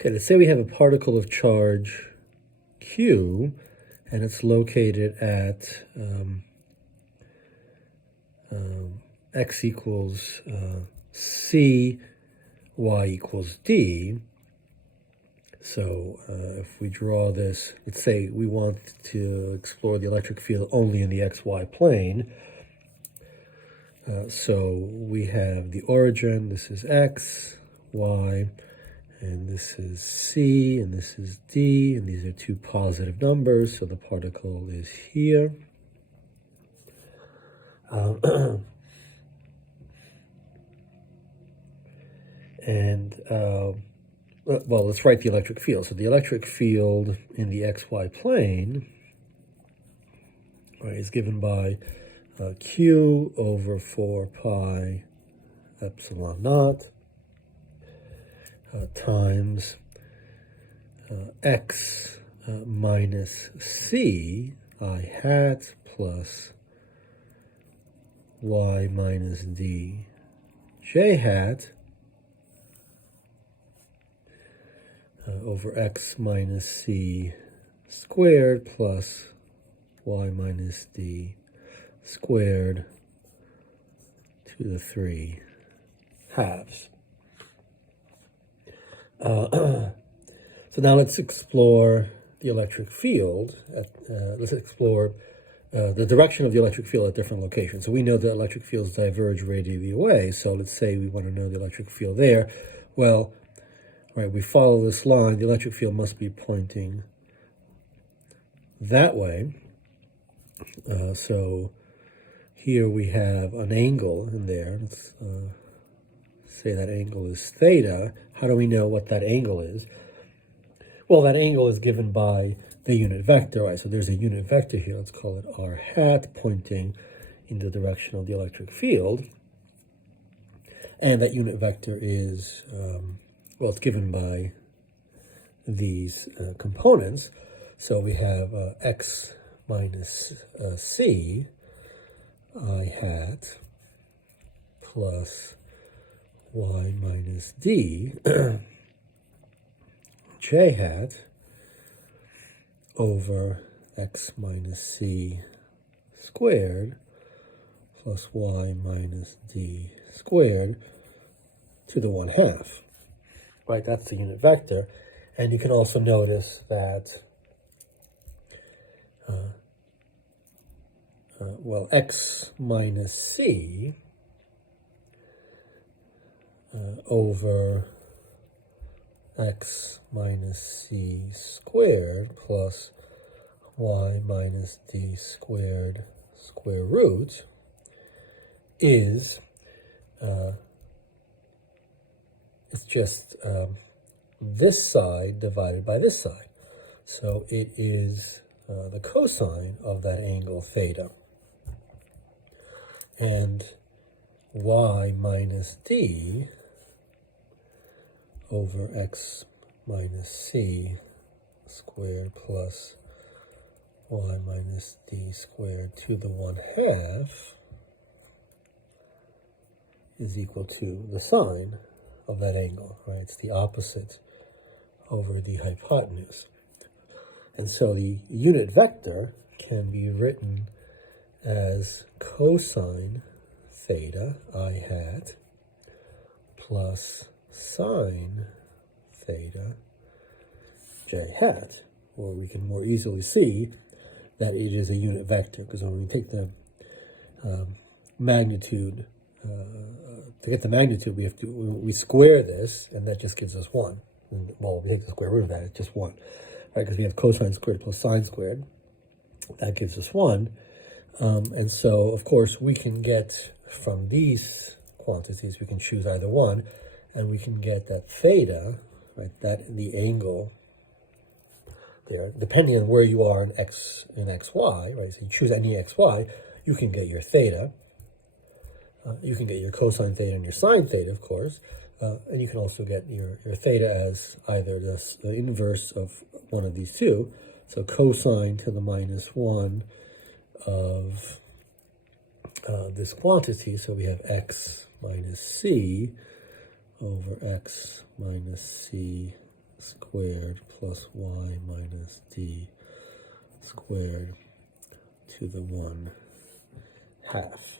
Okay, let's say we have a particle of charge Q, and it's located at x equals c, y equals d. So if we draw this, let's say we want to explore the electric field only in the xy plane. So we have the origin, this is x, y, and this is c, and this is d, and these are two positive numbers, so the particle is here. Well, let's write the electric field. So the electric field in the xy plane, right, is given by Q over 4 pi epsilon naught times x minus c I hat plus y minus d j hat over x minus c squared plus y minus d squared to the 3 halves. So now let's explore the electric field. Let's explore the direction of the electric field at different locations. So we know that electric fields diverge radially away. So let's say we want to know the electric field there. Well, right, we follow this line. The electric field must be pointing that way. So here we have an angle in there. Let's say that angle is theta. How do we know what that angle is? Well, that angle is given by the unit vector, right? So there's a unit vector here. Let's call it r hat, pointing in the direction of the electric field. And that unit vector is, well, it's given by these components. So we have x minus c I hat plus y minus d j hat over x minus c squared plus y minus d squared to the 1/2. Right, that's the unit vector. And you can also notice that well, x minus c over x minus c squared plus y minus d squared square root is, it's just this side divided by this side. So it is the cosine of that angle theta. And y minus d over x minus c squared plus y minus d squared to the 1/2 is equal to the sine of that angle, right? It's the opposite over the hypotenuse. And so the unit vector can be written as cosine theta I hat plus sine theta j hat. Well, we can more easily see that it is a unit vector, because when we take the magnitude, to get the magnitude, we square this, and that just gives us 1. Well, we take the square root of that, it's just 1, right? Because we have cosine squared plus sine squared. That gives us 1. And so, of course, we can get from these quantities, we can choose either one, and we can get that theta, right, that the angle there, depending on where you are in xy, right? So you choose any xy, you can get your theta. You can get your cosine theta and your sine theta, of course. And you can also get your theta as either the inverse of one of these two. So cosine to the minus 1 of this quantity. So we have x minus c over x minus c squared plus y minus d squared to the 1/2.